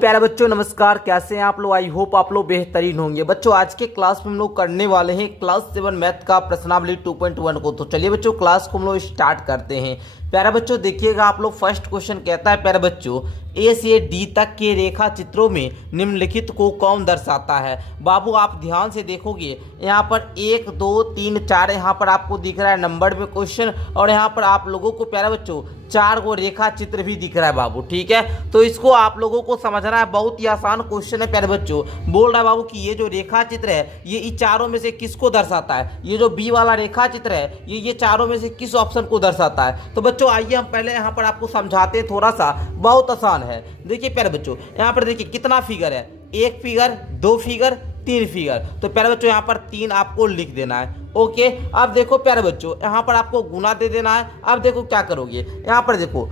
प्यारे बच्चों नमस्कार, कैसे हैं आप लोग। आई होप आप लोग बेहतरीन होंगे। बच्चों आज के क्लास में हम लोग करने वाले हैं क्लास 7 मैथ का प्रश्नावली 2.1 को। तो चलिए बच्चों क्लास को हम लोग स्टार्ट करते हैं। प्यारे बच्चों देखिएगा आप लोग, फर्स्ट क्वेश्चन कहता है प्यारे बच्चों ए से डी तक के रेखा चित्रों में निम्नलिखित को कौन दर्शाता है। बाबू आप ध्यान से देखोगे, यहाँ पर 1 2 3 4 यहाँ पर आपको दिख रहा है नंबर में क्वेश्चन, और यहाँ पर आप लोगों को प्यारे बच्चों 4 गो रेखा चित्र भी दिख रहा है बाबू। ठीक है, तो इसको आप लोगों को समझना है, बहुत ही आसान क्वेश्चन है प्यारे बच्चों। बोल रहा है बाबू कि ये जो रेखा चित्र है ये इन चारों में से किसको दर्शाता है। ये जो बी वाला रेखा चित्र है ये चारों में से किस ऑप्शन को दर्शाता है। तो बच्चों आइए हम पहले यहाँ पर आपको समझाते हैं, थोड़ा सा बहुत आसान है। देखिए प्यारे बच्चों यहाँ पर देखिए कितना फिगर है, 1 फिगर 2 फिगर 3 फिगर। तो प्यारे बच्चों यहाँ पर 3 आपको लिख देना है। ओके, अब देखो प्यारे बच्चों यहाँ पर आपको गुना दे देना है। अब देखो क्या करोगे, यहाँ पर देखो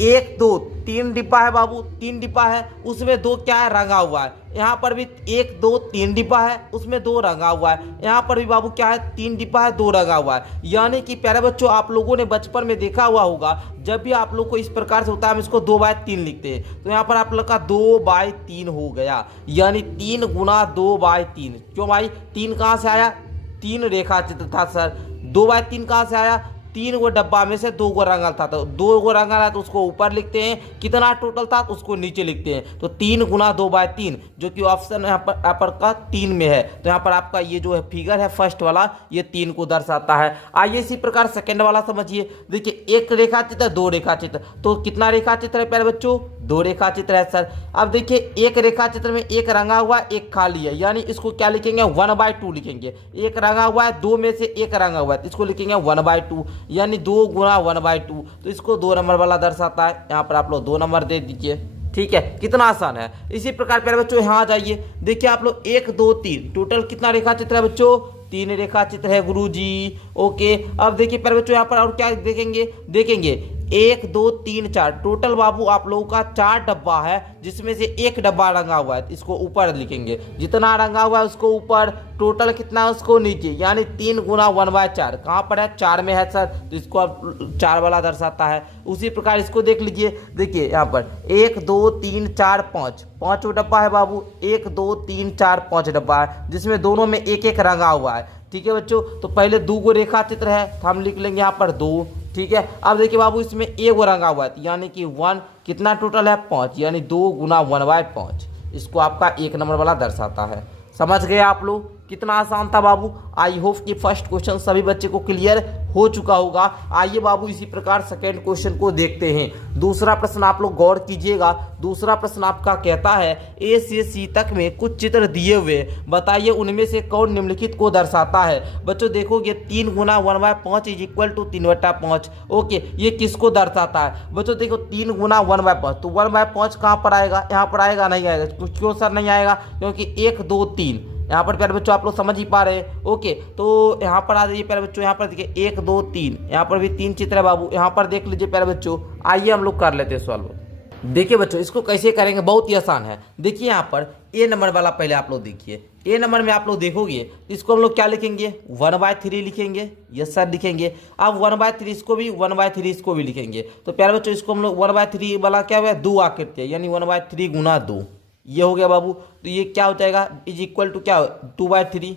1 2 3 डिब्बा है बाबू, 3 डिब्बा है, उसमें 2 क्या है रंगा हुआ है। यहाँ पर भी 1 2 3 डिब्बा है, उसमें 2 रंगा हुआ है। यहाँ पर भी बाबू क्या है 3 डिब्बा है, 2 रंगा हुआ है। यानी कि प्यारे बच्चों आप लोगों ने बचपन में देखा हुआ होगा, जब भी आप लोग को इस प्रकार से होता है हम इसको 2/3 लिखते हैं। तो यहाँ पर आप लोग का 2/3 हो गया, यानी 3 गुना 2/3। क्यों भाई 3 कहाँ से आया, 3 रेखा चित्र था सर। 2/3 कहाँ से आया, 3 गो डब्बा में से 2 गो रंगल था, तो 2 गो रंगल है तो उसको ऊपर लिखते हैं, कितना टोटल था तो उसको नीचे लिखते हैं। तो 3 गुना 2/3 जो कि ऑप्शन यहाँ पर का 3 में है। तो यहाँ पर आपका ये जो है फिगर है फर्स्ट वाला ये 3 को दर्शाता है। आइए इसी प्रकार सेकेंड वाला समझिए। देखिए 1 रेखा चित्र 2 रेखा चित्र, तो कितना रेखा चित्र है प्यारे बच्चों, 2 रेखा चित्र है सर। अब देखिए 1 रेखा चित्र में 1 रंगा हुआ 1 खाली है, यानी इसको क्या लिखेंगे 1/2 लिखेंगे। 1 रंगा हुआ है, 2 में से 1 रंगा हुआ है तो इसको लिखेंगे 1/2, यानी 2 गुना 1/2। तो इसको 2 नंबर वाला दर्शाता है। यहाँ पर आप लोग 2 नंबर दे दीजिए। ठीक है, कितना आसान है। इसी प्रकार प्यारे बच्चों यहाँ आ जाइए। देखिए आप लोग 1 2 3 टोटल कितना रेखा चित्र है बच्चों, 3 रेखा चित्र है गुरुजी। ओके, अब देखिए प्यारे बच्चों यहाँ पर और क्या देखेंगे 1 2 3 4 टोटल बाबू आप लोगों का 4 डब्बा है, जिसमें से 1 डब्बा रंगा हुआ है, इसको ऊपर लिखेंगे। जितना रंगा हुआ है उसको ऊपर, टोटल कितना है उसको नीचे, यानी 3 गुना 1/4 कहाँ पर है 4 में है सर, तो इसको आप 4 वाला दर्शाता है। उसी प्रकार इसको देख लीजिए। देखिए यहाँ पर 1 2 3 4 5 पाँचों डब्बा है बाबू, 1 2 3 4 5 डब्बा है, जिसमें दोनों में 1 1 रंगा हुआ है। ठीक है बच्चों, तो पहले 2 गो रेखा चित्र है तो हम लिख लेंगे यहाँ पर 2। ठीक है, अब देखिए बाबू इसमें 1 गो रंगा हुआ है, यानी कि 1, कितना टोटल है 5, यानी 2 गुना 1/5। इसको आपका 1 नंबर वाला दर्शाता है। समझ गए आप लोग, कितना आसान था बाबू। आई होप कि फर्स्ट क्वेश्चन सभी बच्चे को क्लियर हो चुका होगा। आइए बाबू इसी प्रकार सेकेंड क्वेश्चन को देखते हैं। दूसरा प्रश्न आप लोग गौर कीजिएगा। दूसरा प्रश्न आपका कहता है ए से सी तक में कुछ चित्र दिए हुए, बताइए उनमें से कौन निम्नलिखित को दर्शाता है। बच्चों देखोगे 3 गुना 1/5 इज इक्वल टू 3/5। ओके, ये किसको दर्शाता है बच्चों, देखो 3 गुना 1/5, तो 1/5 कहाँ पर आएगा, यहाँ पर आएगा नहीं आएगा। क्यों सर नहीं आएगा, क्योंकि 1 2 3 यहाँ पर प्यारे बच्चों आप लोग समझ ही पा रहे हैं। ओके, तो यहाँ पर आ जाइए प्यारे बच्चों, यहाँ पर देखिए 1 2 3, यहाँ पर भी 3 चित्र है बाबू। यहाँ पर देख लीजिए प्यारे बच्चों। आइए हम लोग कर लेते हैं सॉल्व। देखिए बच्चों इसको कैसे करेंगे, बहुत ही आसान है। देखिए यहाँ पर ए नंबर वाला पहले आप लोग देखिए। ए नंबर में आप लोग देखोगे इसको हम लोग क्या लिखेंगे 1/3 लिखेंगे। यस सर लिखेंगे। अब 1/3 इसको भी 1/3 इसको भी लिखेंगे। तो प्यारे बच्चों इसको हम लोग 1/3 वाला क्या हुआ 2 आकृति है, यानी 1/3 गुना 2 ये हो गया बाबू। तो ये क्या हो जाएगा इज इक्वल टू क्या 2/3।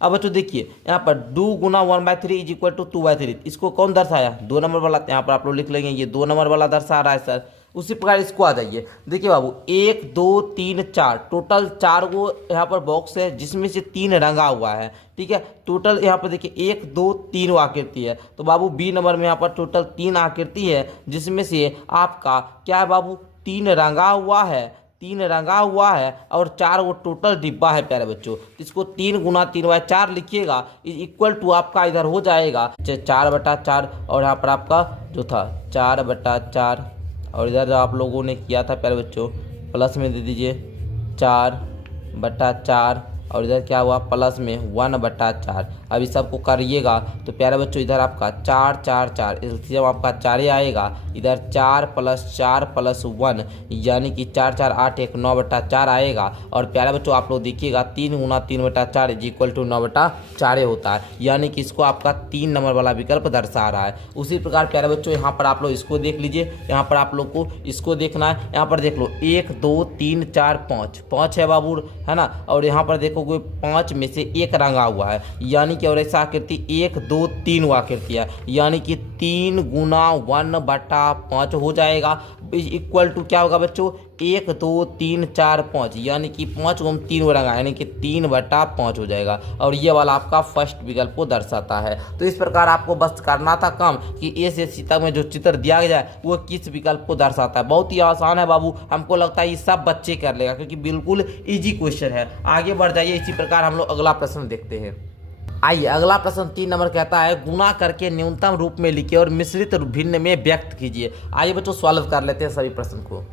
अब बच्चों देखिए यहाँ पर 2 गुना 1/3 इज इक्वल टू 2/3, इसको कौन दर्शाया 2 नंबर वाला। यहाँ पर आप लोग लिख लेंगे ये 2 नंबर वाला दर्शा रहा है सर। उसी प्रकार इसको आ जाइए। देखिए बाबू 1 2 3 4 टोटल 4 गो यहाँ पर बॉक्स है, जिसमें से 3 रंगा हुआ है। ठीक है, टोटल यहाँ पर देखिए 1 2 3 आकृति है। तो बाबू बी नंबर में यहाँ पर टोटल 3 आकृति है, जिसमें से आपका क्या है बाबू 3 रंगा हुआ है, 3 रंगा हुआ है और 4 गो टोटल डिब्बा है प्यारे बच्चों। इसको 3 गुना 3/4 लिखिएगा इज इक्वल टू आपका इधर हो जाएगा 4/4, और यहाँ पर आपका जो था 4/4, और इधर जो आप लोगों ने किया था प्यारे बच्चों प्लस में दे दीजिए 4/4, और इधर क्या हुआ प्लस में 1/4। अब इस सबको करिएगा तो प्यारे बच्चों इधर आपका 4 4 4 एलसीएम आपका 4 ही आएगा। इधर 4 + 4 + 1 यानी कि 4 4 8 1 9/4 आएगा। और प्यारे बच्चों आप लोग देखिएगा 3 × 3/4 = 9/4 होता है, यानी कि इसको आपका 3 नंबर वाला विकल्प दर्शा रहा है। उसी प्रकार प्यारे बच्चों यहाँ पर आप लोग इसको देख लीजिए, यहाँ पर आप लोग को इसको देखना है। यहाँ पर देख लो 1 2 3 4 5 है बाबू, है ना। और यहाँ पर देखोगे 5 में से 1 रंगा हुआ है, यानी कि और ऐसा आकृति 1 2 3 आकृति है, यानी कि 3 × 1/5 हो जाएगा। इक्वल टू क्या होगा बच्चों 1 2 3 4 5, यानी कि 5 को 3 रंगा यानी कि 3/5 हो जाएगा। और ये वाला आपका फर्स्ट विकल्प को दर्शाता है। तो इस प्रकार आपको बस करना था काम कि ए से सी तक में जो चित्र दिया गया है वो किस विकल्प को दर्शाता है। बहुत ही आसान है बाबू, हमको लगता है ये सब बच्चे कर लेगा क्योंकि बिल्कुल इजी क्वेश्चन है। आगे बढ़ जाइए, इसी प्रकार हम लोग अगला प्रश्न देखते हैं। आइए अगला प्रश्न 3 नंबर कहता है गुणा करके न्यूनतम रूप में लिखिए और मिश्रित भिन्न में व्यक्त कीजिए। आइए बच्चों सॉल्व कर लेते हैं सभी प्रश्न को।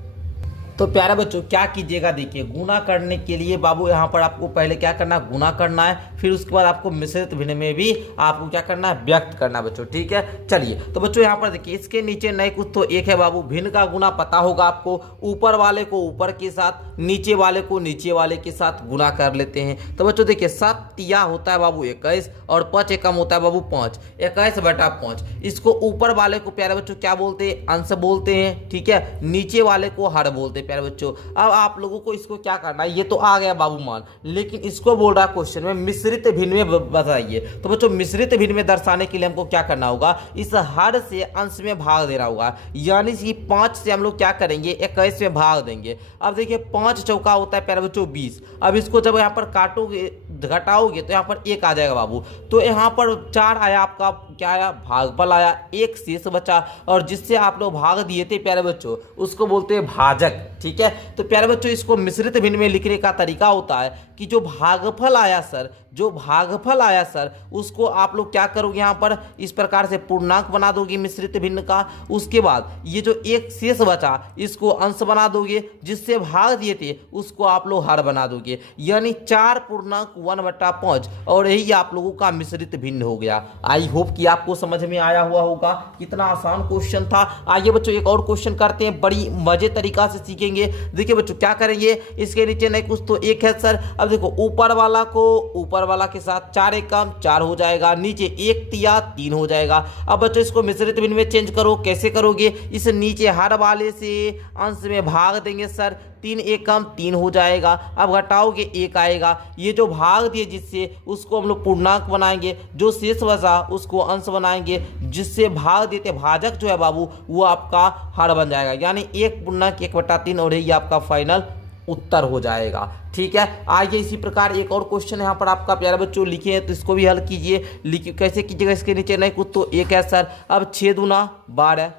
तो प्यारे बच्चों क्या कीजिएगा, देखिए गुणा करने के लिए बाबू यहाँ पर आपको पहले क्या करना है, गुणा करना है, फिर उसके बाद आपको मिश्रित भिन्न में भी आपको क्या करना है, व्यक्त करना है बच्चों। ठीक है, चलिए तो बच्चों यहाँ पर देखिए इसके नीचे नहीं कुछ तो एक है बाबू। भिन्न का गुणा पता होगा आपको, ऊपर वाले को ऊपर के साथ, नीचे वाले को नीचे वाले के साथ गुणा कर लेते हैं। तो बच्चों देखिए 7 या होता है बाबू 21 और 5 एकम होता है बाबू 5, 21/5। इसको ऊपर वाले को प्यारे बच्चों क्या बोलते हैं, अंश बोलते हैं। ठीक है, नीचे वाले को हर बोलते हैं प्यारे बच्चों। अब आप लोगों को इसको क्या करना है, ये तो आ गया बाबू मान, लेकिन इसको बोल रहा है क्वेश्चन में मिश्रित भिन्न में बताइए। तो बच्चों मिश्रित भिन्न में दर्शाने के लिए हमको क्या करना होगा, इस हर से अंश में भाग देना होगा, यानी कि 5 से हम लोग क्या करेंगे 21 में भाग देंगे। अब देखिए 5 चौका होता है प्यारे बच्चों 20। अब इसको जब यहाँ पर काटोगे घटाओगे तो यहाँ पर 1 आ जाएगा बाबू। तो यहाँ पर 4 आया, आपका क्या आया, भागफल आया, 1 शेष बचा, और जिससे आप लोग भाग दिए थे प्यारे बच्चों उसको बोलते हैं भाजक। ठीक है, तो प्यारे बच्चों इसको मिश्रित भिन्न में लिखने का तरीका होता है कि जो भागफल आया सर, जो भागफल आया सर उसको आप लोग क्या करोगे, यहाँ पर इस प्रकार से पूर्णांक बना दोगे मिश्रित भिन्न का। उसके बाद ये जो 1 शेष बचा इसको अंश बना दोगे, जिससे भाग दिए थे उसको आप लोग हर बना दोगे, यानी 4 पूर्णांक 1/5, और यही आप लोगों का मिश्रित भिन्न हो गया। आई होप कि आपको समझ में आया हुआ होगा, कितना आसान क्वेश्चन था। आइए बच्चों एक और क्वेश्चन करते हैं, बड़ी मजे तरीका से सीखेंगे। देखिए बच्चों क्या करेंगे, इसके नीचे नहीं कुछ तो 1 है सर। अब देखो ऊपर वाला को ऊपर वाला के साथ 4 एकम 4 हो जाएगा, नीचे 1 तिया 3 हो जाएगा। अब बच्चों इसको मिश्रित भिन्न में चेंज करो, कैसे करोगे, इस नीचे हर वाले से अंश में भाग देंगे सर, 3 एकम 3 हो जाएगा। अब घटाओगे 1 आएगा, ये जो भाग दिए जिससे उसको हम लोग पूर्णांक बनाएंगे, जो शेष बचा उसको अंश बनाएंगे, जिससे भाग देते भाजक जो है बाबू वो आपका हर बन जाएगा, यानी 1 पूर्णांक 1/3, और ये आपका फाइनल उत्तर हो जाएगा। ठीक है, आइए इसी प्रकार एक और क्वेश्चन यहाँ पर आपका प्यारे बच्चों लिखे हैं तो इसको भी हल कीजिए। लिखिए कैसे कीजिएगा, इसके नीचे नहीं कुछ तो 1 है सर। अब 6 दूना 12,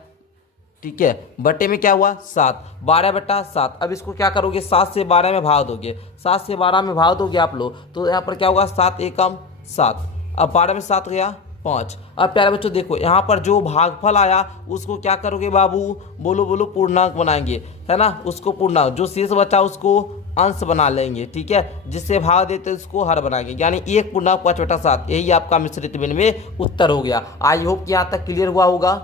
ठीक है, बटे में क्या हुआ 7, 12/7। अब इसको क्या करोगे 7 से 12 में भाग दोगे, 7 से 12 में भाग दोगे आप लोग, तो यहाँ पर क्या होगा 7 एकम 7। अब 12 में 7 गया 5। अब प्यारे बच्चों देखो यहाँ पर जो भागफल आया उसको क्या करोगे बाबू, बोलो बोलो पूर्णांक बनाएंगे, है ना, उसको पूर्णांक, जो शेष बचा उसको अंश बना लेंगे। ठीक है, जिससे भाग देते उसको हर बनाएंगे, यानी 1 पूर्णांक 5/7। यही आपका मिश्रित भिन्न में उत्तर हो गया। आई होप कि यहाँ तक क्लियर हुआ होगा।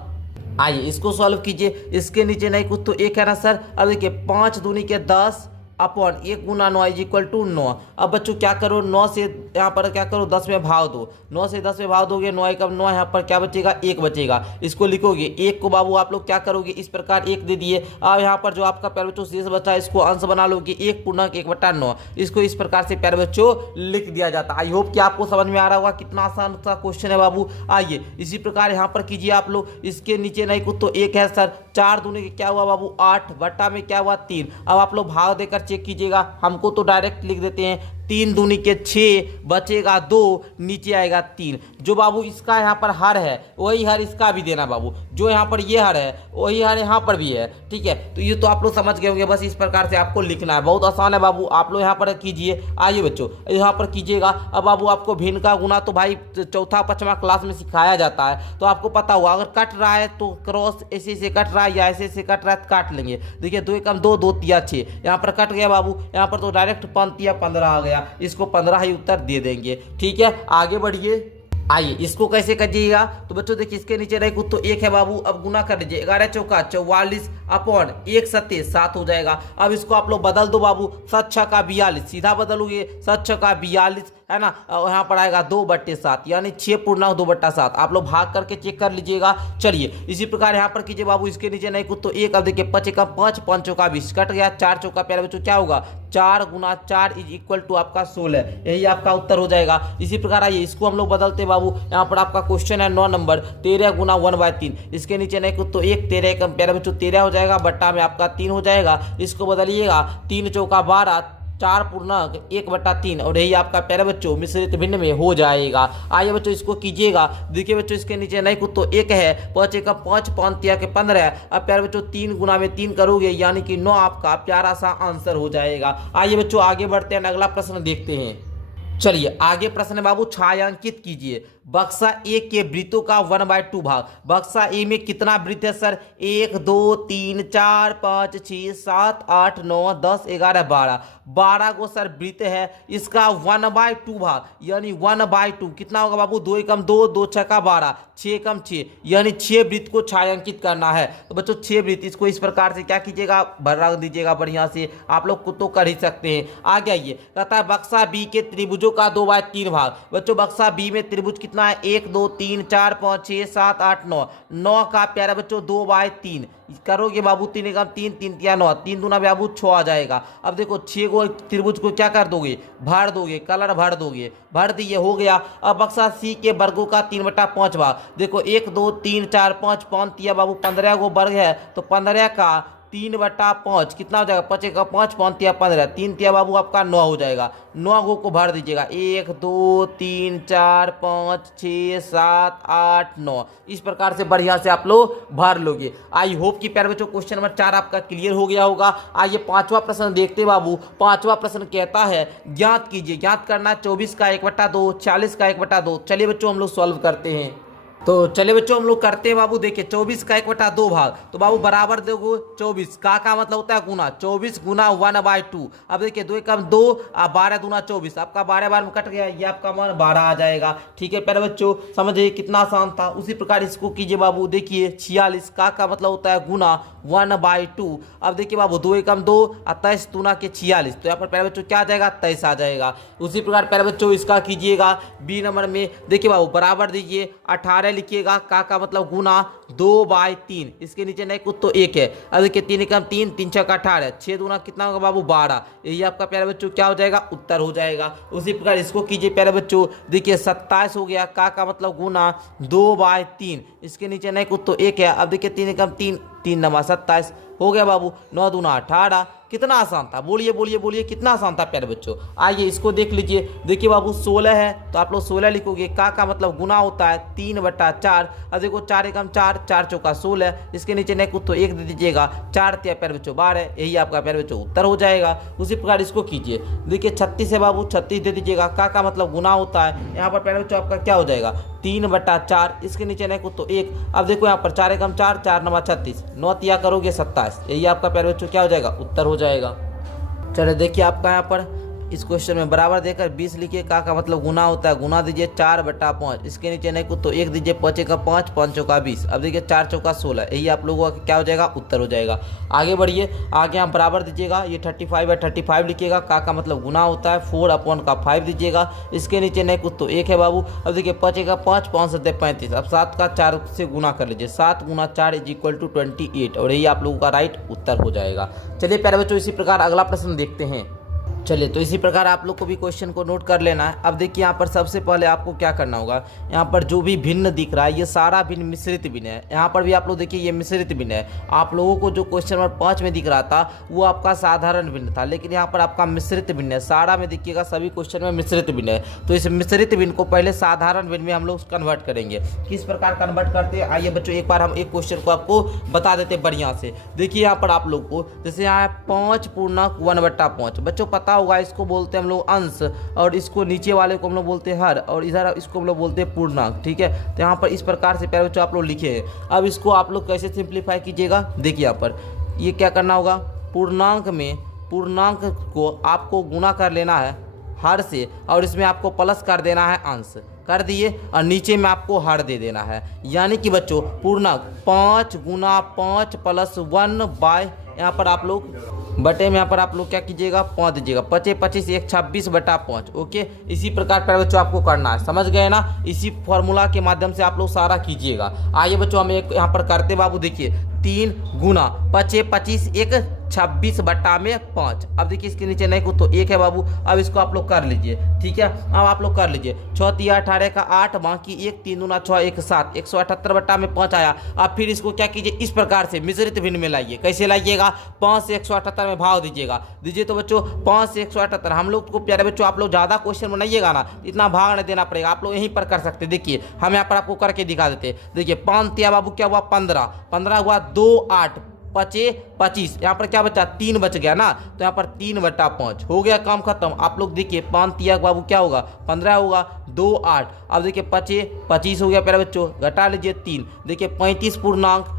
आइए इसको सॉल्व कीजिए, इसके नीचे नहीं कुछ तो 1 है ना सर। अब देखिए 5 दूनी के 10 अपॉन 1 × 9 = 9। अब बच्चों क्या करो, 9 से यहाँ पर क्या करो 10 में भाग दो, 9 से 10 में भाग दोगे 9 एकम 9, यहाँ पर क्या बचेगा 1 बचेगा। इसको लिखोगे 1 को बाबू आप लोग क्या करोगे इस प्रकार 1 दे दिए। अब यहाँ पर जो आपका प्यारे बच्चों शेष बचा है इसको अंश बना लोगे, 1 पूर्णांक 1/9, इसको इस प्रकार से प्यारे बच्चों लिख दिया जाता है। आई होप कि आपको समझ में आ रहा होगा, कितना आसान सा क्वेश्चन है बाबू। आइए इसी प्रकार यहाँ पर कीजिए आप लोग, इसके नीचे नहीं कुछ तो 1 है सर। 4 दूनी के क्या हुआ बाबू 8, बट्टा में क्या हुआ 3। अब आप लोग भाग देकर चेक कीजिएगा, हमको तो डायरेक्ट लिख देते हैं, 3 दूनी के 6, बचेगा 2, नीचे आएगा 3। जो बाबू इसका यहाँ पर हर है वही हर इसका भी देना बाबू, जो यहाँ पर ये हर है वही हर यहाँ पर भी है। ठीक है, तो ये तो आप लोग समझ गए होंगे, बस इस प्रकार से आपको लिखना है, बहुत आसान है बाबू। आप लोग यहाँ पर कीजिए, आइए बच्चों यहाँ पर कीजिएगा। अब बाबू आपको भिन्न का गुना तो भाई 4, 5वां क्लास में सिखाया जाता है, तो आपको पता हुआ, अगर कट रहा है तो क्रॉस ऐसे से कट रहा है या ऐसे से कट रहा है तो काट लेंगे। देखिए 2 एकम 2, 2 तिया 6, यहाँ पर कट गया बाबू, यहाँ पर तो डायरेक्ट 5 तिया 15 आ गया। आया, इसको 15 ही उत्तर दे देंगे। ठीक है, आगे बढ़िए। आइए इसको कैसे करिएगा, तो बच्चों देखिए इसके नीचे रहेगा तो 1 है बाबू, अब गुना कर लीजिए 11 चौका 44 अपॉन 1 सत्ते 7 हो जाएगा। अब इसको आप लोग बदल दो बाबू, 7 छक्का 42, सीधा बदलोगे 7 छक्का 42 है ना, और यहाँ पर आएगा 2/7 यानी 6 पूर्णांक 2/7। आप लोग भाग करके चेक कर लीजिएगा। चलिए इसी प्रकार यहाँ पर कीजिए बाबू, इसके नीचे नहीं कुछ तो 1, अब देखिए 5 का 5, 5 चौका 20 कट गया, 4 चौका प्यारे बच्चों क्या होगा 4 गुना 4 इज इक्वल टू आपका 16, यही आपका उत्तर हो जाएगा। इसी प्रकार आइए इसको हम लोग बदलते बाबू, यहाँ पर आपका क्वेश्चन है 9 नंबर 13 गुना 1/3, इसके नीचे नहीं कुछ तो 1, 13 का प्यारे बच्चों 13 हो जाएगा, बट्टा में आपका 3 हो जाएगा। इसको बदलिएगा 3 चौका 12, 4 पूर्णांक 1/3 और यही आपका प्यारे बच्चों मिश्रित भिन्न में हो जाएगा। आइए बच्चों इसको कीजिएगा, देखिए बच्चों इसके नीचे नहीं कुछ तो 1 है, 5 का 5, 5 तिया के 15। अब प्यारे बच्चों 3 गुना में 3 करोगे यानी कि 9 आपका प्यारा सा आंसर हो जाएगा। आइए बच्चों आगे बढ़ते हैं, अगला प्रश्न देखते हैं। चलिए आगे प्रश्न बाबू छायांकित कीजिए, बक्सा ए के वृत्तों का 1/2 भाग। बक्सा ए में कितना वृत्त है सर, 1 2 3 4 5 6 7 8 9 10 11 12, 12 को सर वृत्त है, इसका 1/2 भाग यानी 1/2 कितना होगा बाबू, 2 एकम 2, 2 छक्का 12, 6 एकम 6 यानी 6 वृत्त को छायांकित करना है। तो बच्चों 6 वृत्त, इसको इस प्रकार से क्या कीजिएगा भर रख दीजिएगा बढ़िया से, आप लोग खुद तो कर ही सकते हैं। आगे आइए, कहता है बक्सा बी के त्रिभुजों का 2/3 भाग। बच्चों बक्सा बी में त्रिभुज कितना है, 1 2 3 4 5 6 7 8 9, 9 का प्यारा बच्चों 2/3 करोगे बाबू, 3 एकम 3, 3 तिया 9, 3 दूना बाबू 6 आ जाएगा। अब देखो 6 को त्रिभुज को क्या कर दोगे, भर दोगे, कलर भर दोगे, भर दिए हो गया। अब बक्सा सी के वर्गों का 3/5 भाग। देखो 1 2 3 4 5, 5 तिया बाबू 15 को वर्ग है, तो 15 का 3/5 कितना हो जाएगा, 5 का 5, 5 तिया 15, 3 तिया बाबू आपका 9 हो जाएगा। 9 को भर दीजिएगा, 1 2 3 4 5 6 7 8 9, इस प्रकार से बढ़िया से आप लोग भर लोगे। आई होप कि प्यारे बच्चों क्वेश्चन नंबर 4 आपका क्लियर हो गया होगा। आइए 5वां प्रश्न देखते बाबू। 5वां प्रश्न कहता है ज्ञात कीजिए, ज्ञात करना 24 का 1/2, 40 का 1/2। चलिए बच्चों हम लोग सॉल्व करते हैं। तो चलिए बच्चों हम लोग करते हैं बाबू, देखिए 24 का 1/2 भाग, तो बाबू बराबर देखो 24 का मतलब होता है गुना, 24 गुना 1/2। अब देखिए 2 एकम 2, 12 दूना 24, आपका 12 बार में कट गया, ये आपका मान 12 आ जाएगा। ठीक है प्यारे बच्चों, समझिए कितना आसान था। उसी प्रकार इसको कीजिए बाबू, देखिए 46 का मतलब होता है गुना 1/2। अब देखिए बाबू 2 एकम 2, 23 दूना के 46, तो यहाँ पर प्यारे बच्चों क्या आ जाएगा 23 आ जाएगा। उसी प्रकार प्यारे बच्चों इसका कीजिएगा बी नंबर में, देखिए बाबू बराबर दीजिए 18 लिखिएगा, का मतलब गुना 2/3, इसके नीचे नहीं कुछ तो 1 है। अब देखिए 3 एकम 3, 3 छक्का 18, 6 दूना कितना होगा बाबू 12, यही आपका प्यारे बच्चों क्या हो जाएगा उत्तर हो जाएगा। उसी प्रकार इसको कीजिए प्यारे बच्चों, देखिए 27 हो गया, का मतलब गुना 2/3, इसके नीचे नहीं कुछ तो 1 है। अब देखिए 3 एकम 3, 3 नमा 27 हो गया बाबू, 9 दूना 18, कितना आसान था, बोलिए बोलिए बोलिए कितना आसान था प्यारे बच्चों। आइए इसको देख लीजिए, देखिए बाबू 16 है तो आप लोग 16 लिखोगे, का मतलब गुना होता है 3/4। अब देखो 4 एकम 4, 4 चौका 16, इसके नीचे नहीं कुछ तो 1 दे दीजिएगा, 4 तिया प्यारे बच्चों 12, यही आपका प्यारे बच्चों उत्तर हो जाएगा। उसी प्रकार इसको कीजिए, देखिए 36 है बाबू, 36 दे दीजिएगा, का मतलब गुना होता है, यहाँ पर प्यारे बच्चों आपका क्या हो जाएगा 3/4, इसके नीचे नहीं कुछ तो 1। अब देखो यहाँ पर 4 एकम 4, 4 नमा 36, 9 तिया करोगे 27, यही आपका प्यारे बच्चों क्या हो जाएगा उत्तर हो जाएगा। चलिए देखिए आपका यहाँ पर इस क्वेश्चन में बराबर देकर 20 लिखिए, का मतलब गुना होता है, गुना दीजिए 4/5, इसके नीचे नहीं कुछ तो 1 दीजिए, 5 का 5, 5 चौका 20, अब देखिए 4 चौका 16, यही आप लोगों का क्या हो जाएगा उत्तर हो जाएगा। आगे बढ़िए, आगे हम बराबर दीजिएगा, ये 35/35 लिखिएगा, का मतलब गुना होता है 4/5 दीजिएगा, इसके नीचे नहीं कुछ तो 1 है बाबू। अब देखिए 5 का 5, 5 7 35, अब 7 का 4 से गुना कर लीजिए, 7 गुना 4 इज इक्वल टू 28, और यही आप लोगों का राइट उत्तर हो जाएगा। चलिए प्यारे बच्चों इसी प्रकार अगला प्रश्न देखते हैं। चलिए तो इसी प्रकार आप लोग को भी क्वेश्चन को नोट कर लेना है। अब देखिए यहाँ पर सबसे पहले आपको क्या करना होगा, यहाँ पर जो भी भिन्न दिख रहा है ये सारा भिन्न मिश्रित भिन्न है। यहाँ पर भी आप लोग देखिए ये मिश्रित भिन्न है। आप लोगों को जो क्वेश्चन नंबर 5 में दिख रहा था वो आपका साधारण भिन्न था, लेकिन यहाँ पर आपका मिश्रित भिन्न है। सारा में देखिएगा सभी क्वेश्चन में मिश्रित भिन्न है, तो इस मिश्रित भिन्न को पहले साधारण भिन्न में हम लोग कन्वर्ट करेंगे। किस प्रकार कन्वर्ट करते हैं आइए बच्चों एक बार हम एक क्वेश्चन को आपको बता देते बढ़िया से। देखिए यहाँ पर आप लोग को जैसे यहाँ 5 पूर्णांक 1/5, बच्चों पता होगा इसको बोलते हैं हम लोग अंश, और इसको नीचे वाले को हम लोग बोलते हैं हर, और इधर इसको हम लोग बोलते हैं पूर्णांक। ठीक है, तो यहाँ पर इस प्रकार से प्यारे बच्चों आप लोग लिखे हैं। अब इसको आप लोग कैसे सिंप्लीफाई कीजिएगा, देखिए यहाँ पर ये क्या करना होगा, पूर्णांक में पूर्णांक को आपको गुना कर लेना है, हर से, और इसमें आपको प्लस कर देना है अंश, कर दिए, और नीचे में आपको हर दे देना है। यानी कि बच्चों पूर्णांक 5 गुना 5 प्लस 1 बाय, यहाँ पर आप लोग बटे में यहाँ पर आप लोग क्या कीजिएगा 5 दीजिएगा, 5 25 1 26 बटा 5। ओके, इसी प्रकार प्यारे बच्चों आपको करना है, समझ गए ना। इसी फॉर्मूला के माध्यम से आप लोग सारा कीजिएगा। आइए बच्चों हम एक यहाँ पर करते बाबू, देखिए 3 गुना 5 25 1 26 बटा में 5। अब देखिए इसके नीचे नहीं कुछ तो 1 है बाबू। अब इसको आप लोग कर लीजिए, ठीक है। अब आप लोग कर लीजिए 6 3 18 का 8 बाकी 1 3 दूना 6 1 7 178 बटा में 5 आया। अब फिर इसको क्या कीजिए, इस प्रकार से मिश्रित भिन्न में लाइए। कैसे लाइएगा, 5 से 178 में भाव दीजिएगा। दीजिए तो बच्चों 5 से 178, हम लोग को प्यारे बच्चों आप लोग ज़्यादा क्वेश्चन बनाइएगा ना, इतना भाग नहीं देना पड़ेगा, आप लोग यहीं पर कर सकते। देखिए हम यहाँ पर आपको करके दिखा देते। देखिए 5 तिया बाबू क्या हुआ 15, 15 हुआ 2 8 5 25, यहाँ पर क्या बचा 3 बच गया ना, तो यहाँ पर 3 बटा 5 हो गया, काम खत्म। आप लोग देखिए 5 तिया बाबू क्या होगा 15 होगा, 2 8, अब देखिए 5 25 हो गया प्यारे बच्चों, घटा लीजिए 3, देखिए 35 पूर्णांक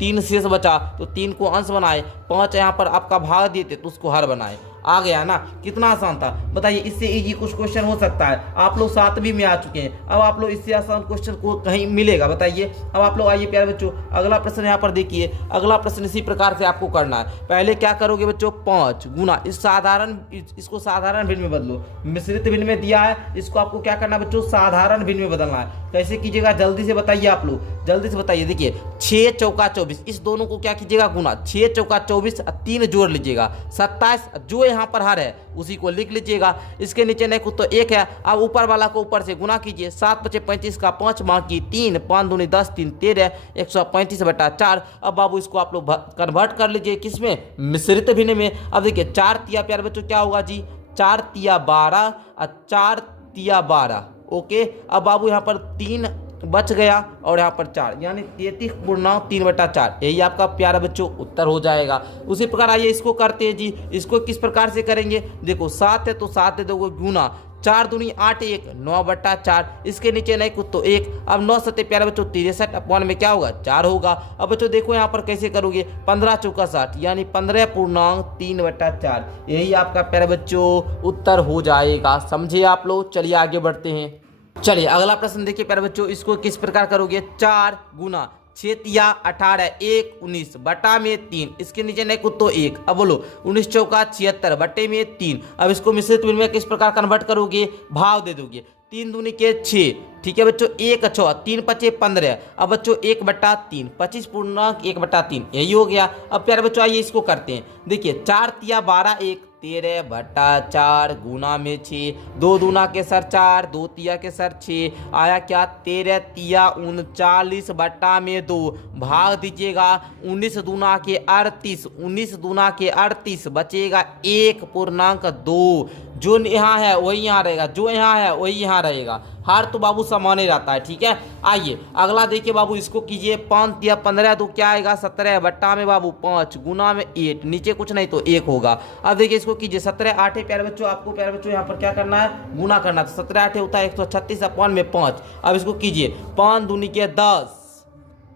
3 शेष बचा, तो 3 को अंश बनाए, 5 यहाँ पर आपका भाग देते तो उसको हर बनाए। आ गया ना, कितना आसान था बताइए। इससे इजी कुछ क्वेश्चन हो सकता है, आप लोग 7वीं में आ चुके हैं, अब आप लोग इससे आसान क्वेश्चन को कहीं मिलेगा बताइए। अब आप लोग आइए प्यारे बच्चों, अगला प्रश्न यहाँ पर देखिए। अगला प्रश्न इसी प्रकार से आपको करना है। पहले क्या करोगे बच्चों, 5 गुना इसको साधारण भिन्न में बदलो, मिश्रित भिन्न में दिया है, इसको आपको क्या करना है बच्चों, साधारण भिन्न में बदलना है। कैसे कीजिएगा जल्दी से बताइए, आप लोग जल्दी से बताइए। देखिए 6 चौका 24, इस दोनों को क्या कीजिएगा गुना, 6 चौका 24 3 जोड़ लीजिएगा 27, जो यहाँ पर हर है उसी को लिख लीजिएगा। इसके नीचे नहीं कुछ तो 1 है, अब ऊपर वाला को ऊपर से गुना कीजिए, 7 5 35 का 5 बाकी 3 5 दूनी 10 3 13 135 बटा 4। अब बाबू इसको आप लोग कन्वर्ट कर लीजिए किसमें, मिश्रित भिन्न में। अब देखिए 4 तिया प्यारे बच्चों क्या होगा जी, 4 तिया 12 और 4 तिया 12। ओके, अब बाबू यहाँ पर 3 बच गया और यहाँ पर 4, यानी 33 पूर्णांक 3 बटा 4, यही आपका प्यारा बच्चों उत्तर हो जाएगा। उसी प्रकार आइए इसको करते हैं जी। इसको किस प्रकार से करेंगे, देखो 7 है तो 7 दे दोगे गुना, 4 दूनी 8 1 9 बटा 4, इसके नीचे नहीं कुछ तो 1। अब 9 सत्ते प्यारे बच्चों 63 अपॉन में क्या होगा 4 होगा। अब बच्चों देखो यहाँ पर कैसे करोगे, 15 चौका 60, यानी 15 पूर्णांक 3 बटा 4, यही आपका प्यारे बच्चों उत्तर हो जाएगा। समझे आप लोग, चलिए आगे बढ़ते हैं। चलिए अगला प्रश्न देखिए प्यारे बच्चों, इसको किस प्रकार करोगे, 4 गुना 6 तिया 18 1 19 बटा में 3, इसके नीचे नहीं कुछ तो 1। अब बोलो 19 चौका 76 बटे में 3। अब इसको मिश्रित भिन्न में किस प्रकार कन्वर्ट करोगे, भाव दे दोगे, 3 दूनी के 6, ठीक है बच्चों 1 6 3 5 15। अब बच्चों 1 बटा 3 25 पूर्णांक 1 बटा 3, यही हो गया। अब प्यारे बच्चों आइए इसको करते हैं। देखिए 4 तिया 12 1 13 बटा 4 गुना में 6, 2 दूना के सर 4 2 तिया के सर 6, आया क्या 13 तिया 39 बटा में 2, भाग दीजिएगा 19 दूना के 38, 19 दूना के 38 बचेगा 1 पूर्णांक 2। जो यहाँ है वही यहाँ रहेगा, जो यहाँ है वही यहाँ रहेगा, हार तो बाबू समान ही रहता है, ठीक है। आइए अगला देखिए बाबू, इसको कीजिए 5 तिया 15 तो क्या आएगा 17 बट्टा में बाबू 5 गुना में 8, नीचे कुछ नहीं तो 1 होगा। अब देखिए इसको कीजिए 17 8 प्यारे बच्चों, आपको प्यारे बच्चों यहाँ पर क्या करना है, गुना करना है। तो 17 8 होता है 136 अपॉन में 5। अब इसको कीजिए 5 दूनी के 10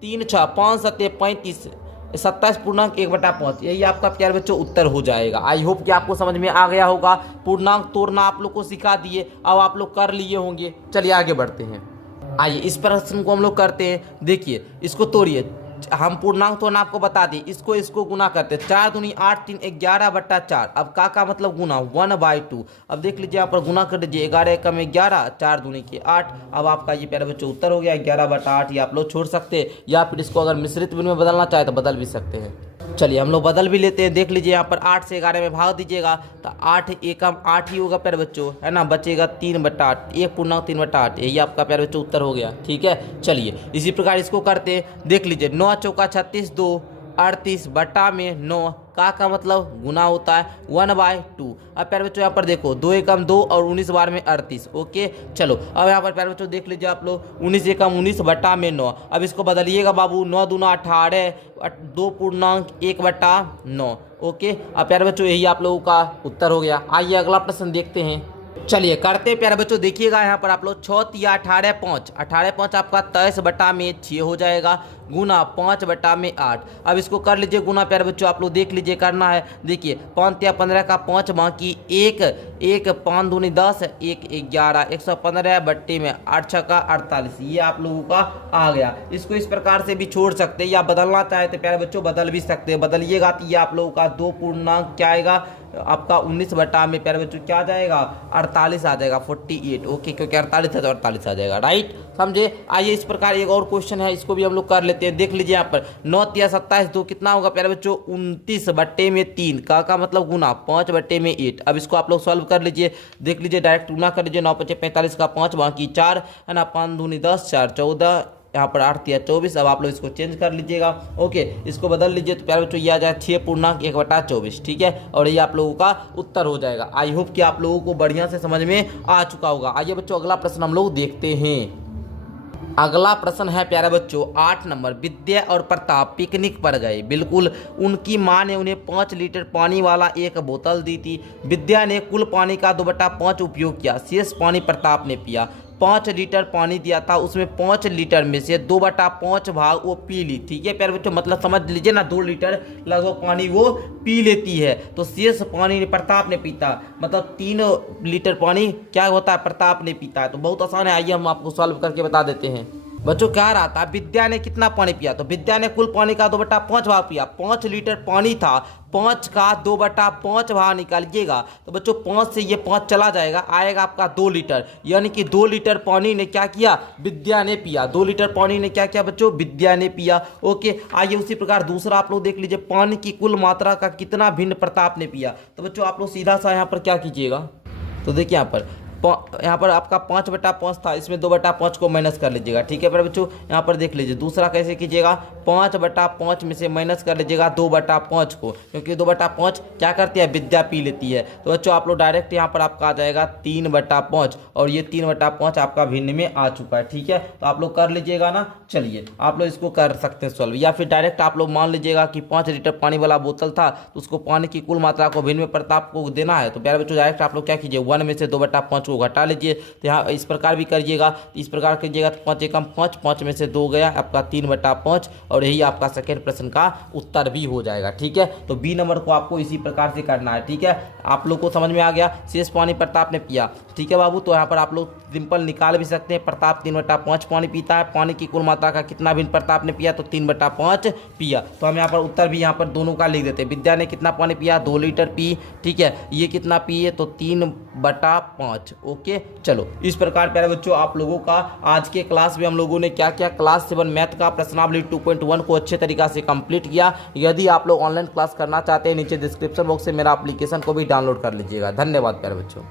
3 6 5 7 35 27 पूर्णांक 1 बटा 5, यही आपका प्यारे बच्चों उत्तर हो जाएगा। आई होप कि आपको समझ में आ गया होगा, पूर्णांक तोड़ना आप लोग को सिखा दिए, अब आप लोग कर लिए होंगे। चलिए आगे बढ़ते हैं। आइए इस प्रश्न को हम लोग करते हैं। देखिए इसको तोड़िए, हम पूर्णांक तोड़ना आपको बता दी, इसको गुना करते, 4 दूनी 8 3 11 बटा 4। अब का मतलब गुना 1/2। अब देख लीजिए यहाँ पर गुना कर दीजिए, 11 एकम 11 4 दूनी के 8। अब आपका ये प्यारे बच्चों उत्तर हो गया 11 बटा 8। ये आप लोग छोड़ सकते हैं, या फिर इसको अगर मिश्रित भिन्न में बदलना चाहे तो बदल भी सकते हैं। चलिए हम लोग बदल भी लेते हैं। देख लीजिए यहाँ पर 8 से 11 में भाग दीजिएगा तो 8 एकम 8 ही होगा प्यारे बच्चों, है ना, बचेगा 3 बटा 8, 1 पूर्णांक 3 बटा 8, यही आपका प्यारे बच्चों उत्तर हो गया, ठीक है। चलिए इसी प्रकार इसको करते हैं। देख लीजिए 9 चौका 36 2 38 बटा में 9, का मतलब गुना होता है 1/2। अब प्यारे बच्चों यहाँ पर देखो 2 एकम 2 और 19 बार में 38। ओके चलो अब यहाँ पर प्यारे बच्चों देख लीजिए आप लोग 19 एकम 19 बटा में 9। अब इसको बदलिएगा बाबू, 9 दूना 18 2 पूर्णांक 1 बटा 9। ओके अब प्यारे बच्चों यही आप लोगों का उत्तर हो गया। आइए अगला प्रश्न देखते हैं। चलिए करते हैं प्यारे बच्चों। देखिएगा यहाँ पर आप लोग 6 या 18 5 आपका 23/6 हो जाएगा, गुना 5/8। अब इसको कर लीजिए गुना प्यारे बच्चों, आप लोग देख लीजिए करना है। देखिए 5 या 15 का 5 बाकी 1 5 दूनी 10 1 11 115 बट्टे में 8 6 का 48, ये आप लोगों का आ गया। इसको इस प्रकार से भी छोड़ सकते हैं या बदलना चाहे तो प्यारे बच्चों बदल भी सकते हैं। बदलिएगा तो ये आप लोगों का 2 पूर्णांक क्या आएगा आपका 19 में प्यारे बच्चों क्या आ जाएगा 48 आ जाएगा 48। ओके, क्योंकि 48 है तो 48 आ जाएगा, राइट, समझे। आइए इस प्रकार एक और क्वेश्चन है, इसको भी हम लोग कर लेते हैं। देख लीजिए यहाँ पर 9 या 27 2 कितना होगा प्यारे बच्चों 29/3 का मतलब गुना 5/8। अब इसको आप लोग सॉल्व कर लीजिए, देख लीजिए डायरेक्ट गुना कर लीजिए। 9 5 45 का 5 बाकी 4 है ना, 5 दूनी 10 4 14, यहाँ पर 8 या 24। अब आप लोग इसको चेंज कर लीजिएगा। ओके, इसको बदल लीजिए तो प्यारे बच्चों ये आ जाए 6 पूर्णांक 1/24, ठीक है, और ये आप लोगों का उत्तर हो जाएगा। आई होप कि आप लोगों को बढ़िया से समझ में आ चुका होगा। आइए बच्चों अगला प्रश्न हम लोग देखते हैं। अगला प्रश्न है प्यारे बच्चों 8 नंबर। विद्या और प्रताप पिकनिक पर गए। बिल्कुल, उनकी मां ने उन्हें 5 लीटर पानी वाला एक बोतल दी थी। विद्या ने कुल पानी का 2/5 उपयोग किया, शेष पानी प्रताप ने पिया। 5 लीटर पानी दिया था, उसमें 5 लीटर में से 2/5 भाग वो पी ली। ठीक है प्यारे बच्चों, मतलब समझ लीजिए ना 2 लीटर लगभग पानी वो पी लेती है, तो शेष पानी प्रताप ने पीता, मतलब 3 लीटर पानी क्या होता है प्रताप ने पीता है। तो बहुत आसान है, आइए हम आपको सॉल्व करके बता देते हैं। बच्चों क्या रहा था, विद्या ने कितना पानी पिया, तो विद्या ने कुल पानी का 2/5 भाग पिया। 5 लीटर पानी था, 5 का 2/5 भाग निकालिएगा तो बच्चों 5 से ये 5 चला जाएगा, आएगा आपका 2 लीटर, यानी कि 2 लीटर पानी ने क्या किया विद्या ने पिया। 2 लीटर पानी ने क्या किया बच्चों विद्या ने पिया। ओके, आइए उसी प्रकार दूसरा आप लोग देख लीजिए, पानी की कुल मात्रा का कितना भिन्न प्रताप ने पिया। तो बच्चों आप लोग सीधा सा यहाँ पर क्या कीजिएगा, तो देखिए यहाँ पर आपका 5/5 था, इसमें 2/5 को माइनस कर लीजिएगा। ठीक है पर बच्चों यहाँ पर देख लीजिए दूसरा कैसे कीजिएगा, 5/5 में से माइनस कर लीजिएगा 2/5 को, क्योंकि 2/5 क्या करती है विद्या पी लेती है। तो बच्चों आप लोग डायरेक्ट यहाँ पर आपका आ जाएगा 3/5, और ये 3/5 आपका भिन्न में आ चुका है। ठीक है, तो आप लोग कर लीजिएगा ना। चलिए आप लोग इसको कर सकते हैं सॉल्व, या फिर डायरेक्ट आप लोग मान लीजिएगा कि 5 लीटर पानी वाला बोतल था, तो उसको पानी की कुल मात्रा को भिन्न में प्रताप को देना है। तो प्यारे बच्चों डायरेक्ट आप लोग क्या कीजिए 1 में से 2/5 को घटा लीजिए। तो यहाँ इस प्रकार भी करिएगा, इस प्रकार कीजिएगा तो 5 एकम 5, 5 में से 2 गया आपका 3/5, और यही आपका सेकेंड प्रश्न का उत्तर भी हो जाएगा। ठीक है, तो बी नंबर को आपको इसी प्रकार से करना है। ठीक है, आप लोग को समझ में आ गया, शेष पानी प्रताप ने पिया। ठीक है बाबू, तो यहाँ पर आप लोग सिंपल निकाल भी सकते हैं, प्रताप 3/5 पानी पीता है, पानी की कुल मात्रा का कितना भिन्न प्रताप ने पिया, तो 3/5 पिया। तो हम यहाँ पर उत्तर भी यहाँ पर दोनों का लिख देते हैं। विद्या ने कितना पानी पिया 2 लीटर पी, ठीक है, ये कितना पिए तो 3/5। ओके, चलो इस प्रकार प्यारे बच्चों आप लोगों का आज के क्लास में हम लोगों ने क्या क्या क्लास 7 मैथ का प्रश्नावली 2.1 को अच्छे तरीका से कंप्लीट किया। यदि आप लोग ऑनलाइन क्लास करना चाहते हैं, नीचे डिस्क्रिप्शन बॉक्स से मेरा एप्लीकेशन को भी डाउनलोड कर लीजिएगा। धन्यवाद प्यारे बच्चों।